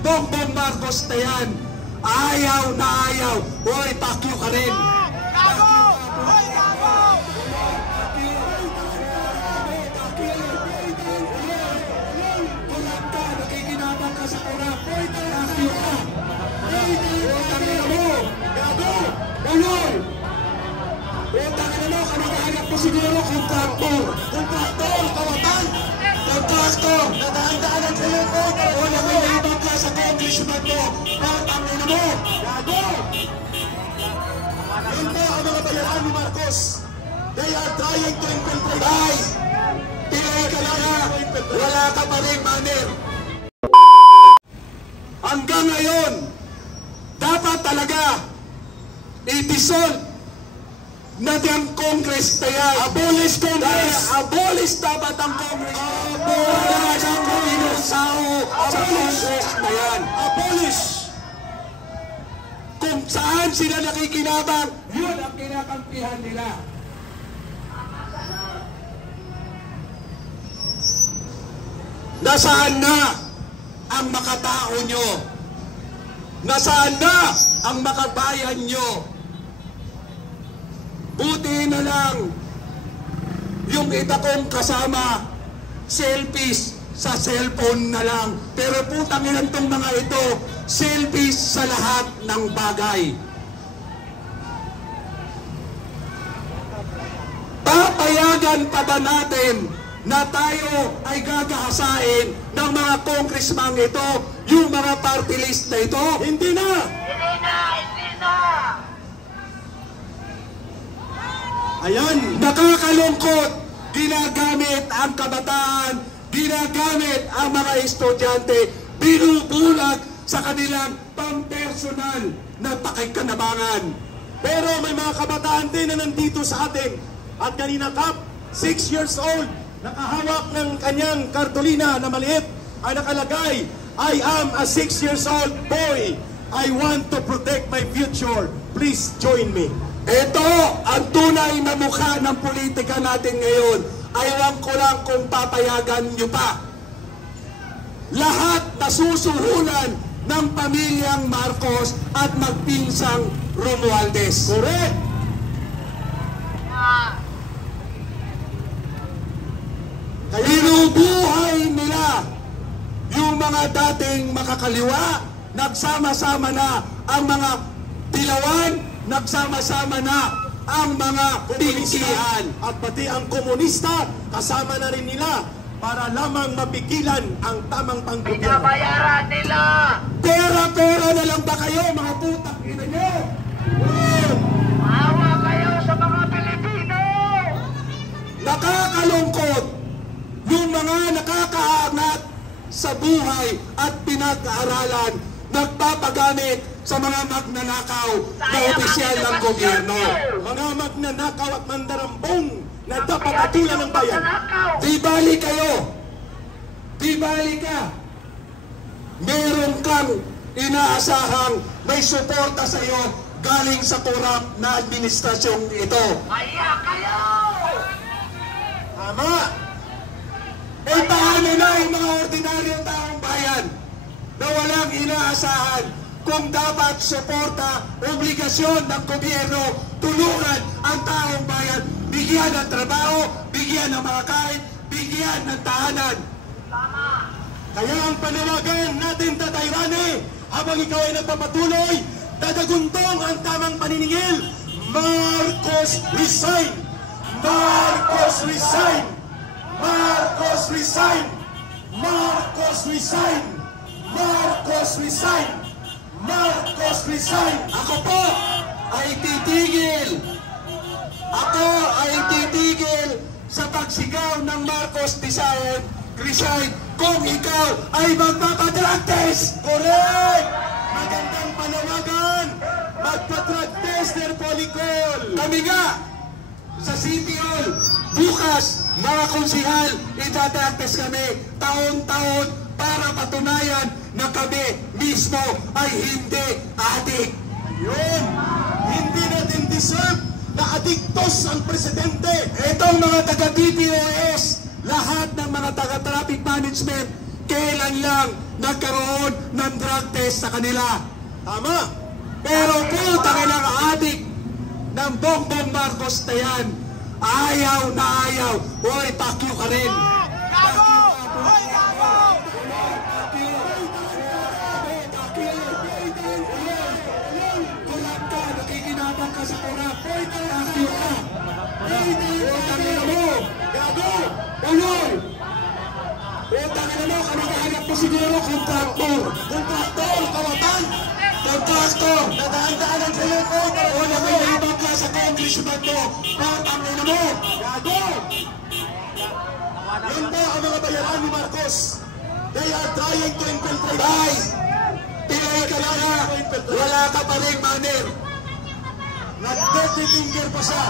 Bongbong Marcos na yan. Ayaw na ayaw. Hoy, pakyo ka rin. Nakikinabang ka sa kurap. Hoy, pakyo ka. Hoy, tangina mo. Gago. Gano'n. Hoy, tangina mo. Kamag-anak mo siguro kontraktor. Kontraktor, kawatan. Kontraktor. Nadaan-daanan sa iyo ko. Hoy, nakikinabang ka sa congressman mo. Hoy, tangina mo. Gago. Hindi ang mga bayaran ni Marcos. They are trying to infiltrate. Guys, pilay ka lang ha. Wala ka pa rin manner. Hanggang ngayon, dapat talaga i-dissolve natin ang Congress na yan. Abolish Congress. Abolish dapat ang Congress. Abolish ang Congress sa Congress na yan. Abolish. Kung saan sila nakikinabang, yun ang kinakampihan nila. Nasaan na ang makatao nyo? Nasaan na ang makabayan nyo? Buti na lang yung iba kong kasama, selfies sa cellphone na lang. Pero putang ilan tong mga ito, selfies sa lahat ng bagay. Papayagan pa ba natin na tayo ay gagahasain ng mga congressman ito, yung mga party list na ito? Hindi na! Hindi na! Hindi na! Ayan, nakakalungkot, ginagamit ang kabataan, ginagamit ang mga estudyante, binubulag sa kanilang pampersonal na pakikanabangan. Pero may mga kabataan din na nandito sa atin. At kanina Kap, 6 years old, nakahawak ng kanyang kartolina na maliit, ay nakalagay, I am a 6 years old boy. I want to protect my future. Please join me. Ito ang tunay na mukha ng politika natin ngayon. Ayaw ko lang kung papayagan nyo pa. Lahat nasusuhulan ng pamilyang Marcos at magpinsang Romualdez. Correct! Binubuhay nila yung mga dating makakaliwa. Nagsama-sama na ang mga dilawan, nagsama-sama na ang mga pingsihan. At pati ang komunista, kasama na rin nila para lamang mapigilan ang tamang panggobyerno. Pinabayaran nila! Pera-pera na lang ba kayo, mga putang ina nyo? Maawa kayo sa mga Pilipino! Nakakalungkot yung mga nakakaangat sa buhay at pinag-aaralan, nagpapagamit sa mga magnanakaw na opisyal ng gobyerno. Mga magnanakaw at mandarambong na dapat atulan ng bayan. Di bali kayo. Di bali ka. Meron kang inaasahang may suporta sa iyo galing sa korap na administrasyong ito. Maya kayo! Tama. Eh paano na yung mga ordinaryong taong bayan na walang inaasahan kung dapat suporta, obligasyon ng gobyerno, tulungan ang taong bayan, bigyan ng trabaho, bigyan ng mga kain, bigyan ng tahanan. Tama! Kaya ang panawagan natin, Tatay Rane, habang ikaw ay nagpapatuloy, dadaguntong ang tamang paniningil. Marcos resign! Marcos resign! Marcos resign! Marcos resign! Marcos resign! Marcos resign! Ako po ay titigil! Ako ay titigil sa pagsigaw ng Marcos resign kung ikaw ay magpapadrag test! Correct! Magandang panawagan! Magpadrag tester polikol! Kami nga sa City Hall bukas, mga konsihal, itadrag test kami taon-taon para patunayan na kami mismo ay hindi adik. Yun! Hindi natin deserve na adiktos ang presidente. Itong mga taga-DPOS, lahat ng mga taga-traffic management, kailan lang nagkaroon ng drug test sa kanila. Tama. Pero putang ilang adik ng Bongbong Marcos na yan, ayaw na ayaw. Hoy, pakyo ka rin. Pakyo ka. Kulap ka, nakikinabang ka sa kurap. Pakyo ka. Putang ina mo. Gago. Ulol. Putang ina mo, kamakahanap mo siguro kontraktor. Kontraktor, kawatan. Kontraktor, nadaan-daanan sa iyo ko. O nakikinabang ka sa congressman mo. Putang ina mo. Gago. Yan ba ang mga bayaran ni Marcos? They are trying to infiltrate. Tay, tinay ka na nga. Wala ka pa rin manner. Nag-dirty finger pa siya.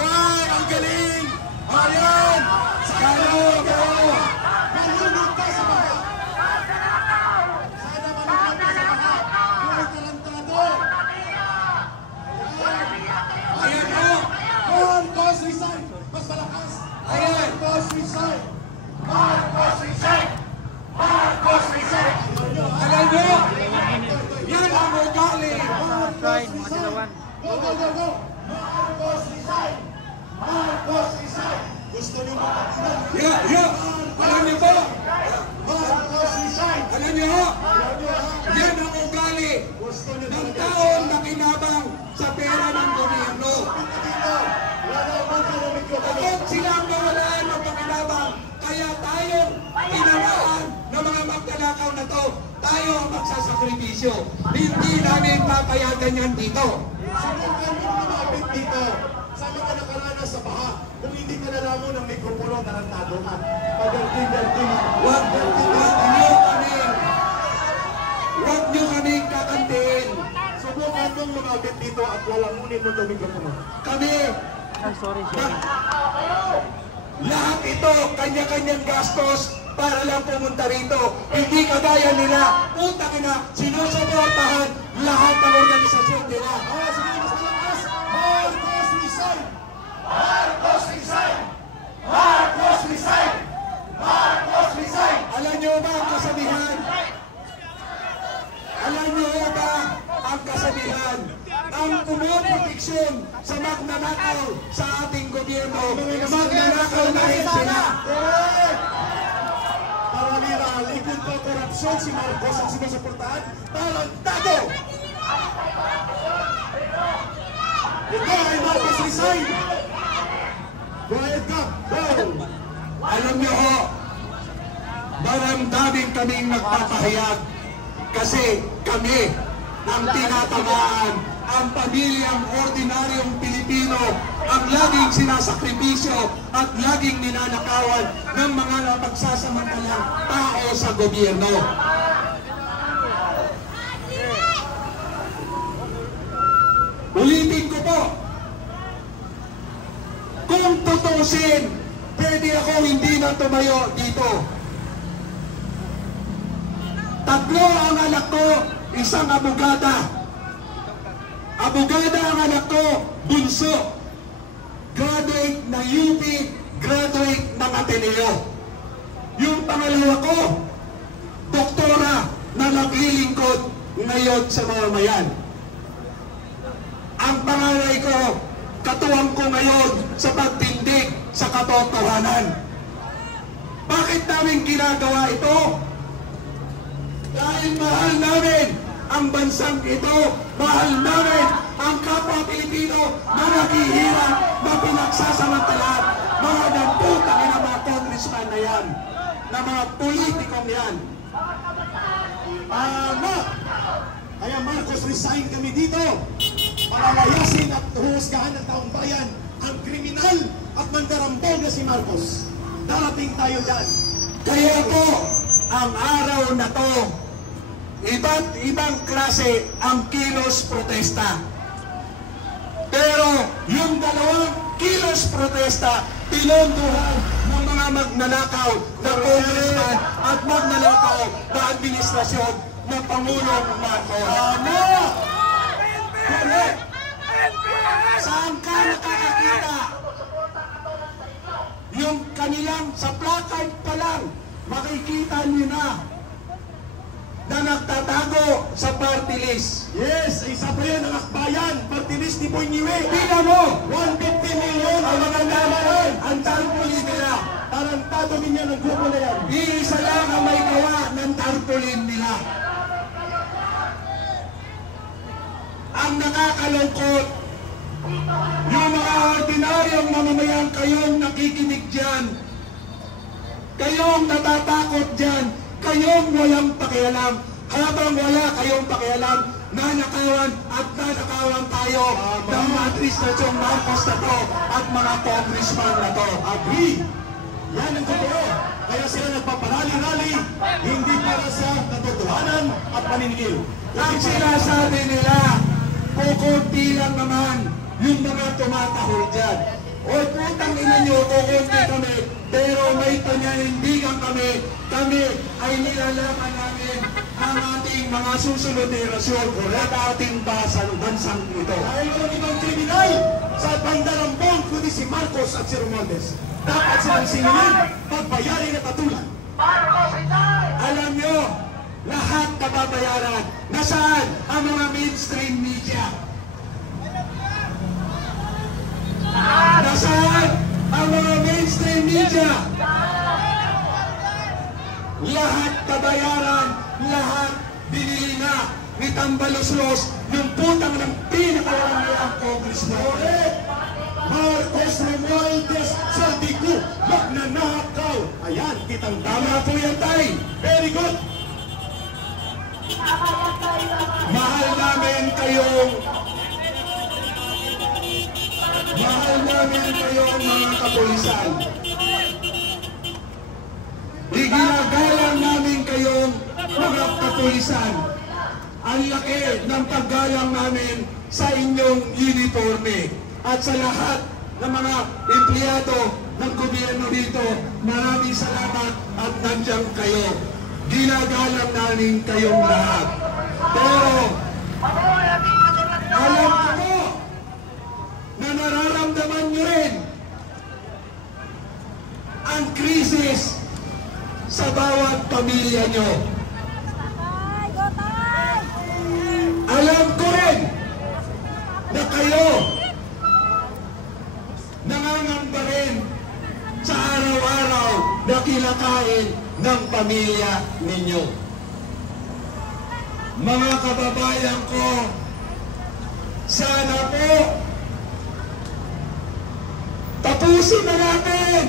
Ay, ang galing! Ayan! Sakalo! Malunod ka sa baha! Sana malunod ka sa baha! Huwag tarantado! Ayan o! Marcos resign! Mas malakas! Ayan! Marcos resign! Marcos resign! Marcos resign! Alam nyo! Yan ang ugali! Marcos resign! Go, go, go, go! Marcos resign! Marcos resign! Gusto niyo magpakinan? Yeah! Alam niyo po? Marcos resign! Alam niyo ho? Yan ang ugali ng taon na kinabang sa pera ng gobyerno. Bakit sila ang mawalaan ng pakinabang? Kaya tayo, tinanaan ng mga magdanakaw na to, tayo ang magsasakripisyo. Hindi namin papayagan yan dito. Subukan mo lumapit dito sa mga nakaranas sa baha. Kung hindi ka nalamon ng mikropono, tarantado ka. Pagalting-galting. Huwag nyo kaming kakantiin. Subukan mong lumapit dito at lalamunin mo itong mikropono. Kami, lahat ito, kanya-kanyang gastos para lang pumunta rito. Hindi kagaya nila. Utang ina, sinusuportahan lahat ng organisasyon nila. Sige, mas malakas. Marcos resign! Marcos resign! Marcos resign! Marcos resign! Alam nyo ba ang kasabihan? Alam nyo ba ang kasabihan? Ang kumuproteksyon sa magnanakaw sa ating gobyerno, magnanakaw na rin sila. Paramira, likod pa korupsyon si Marcos ang sinusuportahan. Tarantado! Ito ay Marcos resign! Go ahead ka! Go! Alam nyo ho, maramdamin kaming nagpapahayag kasi kami ang tinatamaan, ang pamilyang ordinaryong Pilipino, ang laging sinasakripisyo at laging ninanakawan ng mga napagsasamantalang tao sa gobyerno. Ulitin ko po, kung tutusin, pwede ako hindi na tumayo dito. Tatlo ang anak ko, isang abogada. Abogada ang anak ko, bunso. Graduate ng UP, graduate ng Ateneo. Yung pangalawa ko, doktora na naglilingkod ngayon sa mamamayan. Ang pangalay ko, katuwang ko ngayon sa pagtindig sa katotohanan. Bakit namin ginagawa ito? Dahil mahal namin ang bansang ito, mahal namin ang kapwa Pilipino na naghihirap, na pinagsasamantalaan, mga nagputang na mga congressman na yan, na mga politikong yan. Kaya Marcos resign kami dito. Palalayasin at huhusgahan ng taong bayan ang kriminal at mandarambog na si Marcos. Darating tayo dyan. Kaya po, ang araw na to, iba't ibang klase ang kilos protesta. Pero yung dalawang kilos protesta, pinondohan ng mga magnanakaw na congressman at magnanakaw na administrasyon ng Pangulong Marcos. Correct! Saan ka nakakakita? Yung kanilang sa placard pa lang, makikita niyo na nagtatago sa party list. Yes, isa pa yan ang akbayan, party list ni Boy Niwe. Tingnan mo, 150 million ang mga naman, ang tarpaulin nila. Tarantado ninyo ng grupo na yan. Iisa lang ang may gawa ng tarpaulin nila. Ang nakakalungkot, yung mga ordinaryong mamamayang kayong nakikinig dyan, kayong natatakot dyan, kayong walang pakialam, habang wala kayong pakialam, nanakawan at nanakawan tayo ng mga administrasyong Marcos na to at mga congressman na to. Agree! Yan ang totoo. Kaya sila nagpaparali-rali, hindi para sa katotohanan at paninigil. Ang sinasabi nila, kukunti lang naman yung mga tumatahol dyan. O putang ina nyo, kukunti kami, pero may panyanindigan kami. Kami ay nilalaman namin ang ating mga susunod na erasyon at ating bansang ito. Dahil kung ibang kriminal sa bandarambong kundi si Marcos at si Romualdez, dapat silang singilin, pagbayarin at patulan. Marcos Itay! Alam nyo, lahat nababayaran. Nasaan ang mga mainstream media? Nasaan ang mga mainstream media? Lahat kabayaran, lahat binili na ni Tambaloslos yung putang ng pinakawalang nilang congressman. Marcos Romualdez Saldico, magnanakaw. Ayan, kitang Tama po yan, Tay. Very good. Mahal namin kayong mga kapulisan. Iginagalang namin kayong mga kapulisan. Ang laki ng paggalang namin sa inyong uniforme. At sa lahat ng mga empleyado ng gobyerno dito, maraming salamat at nandiyan kayo. Ginagalang namin kayong lahat. Pero, alam ko na nararamdaman nyo rin ang krisis sa bawat pamilya nyo. Alam ko rin na kayo nangangamba rin sa araw-araw na kinakain ng pamilya ninyo. Mga kababayan ko, sana po tapusin na natin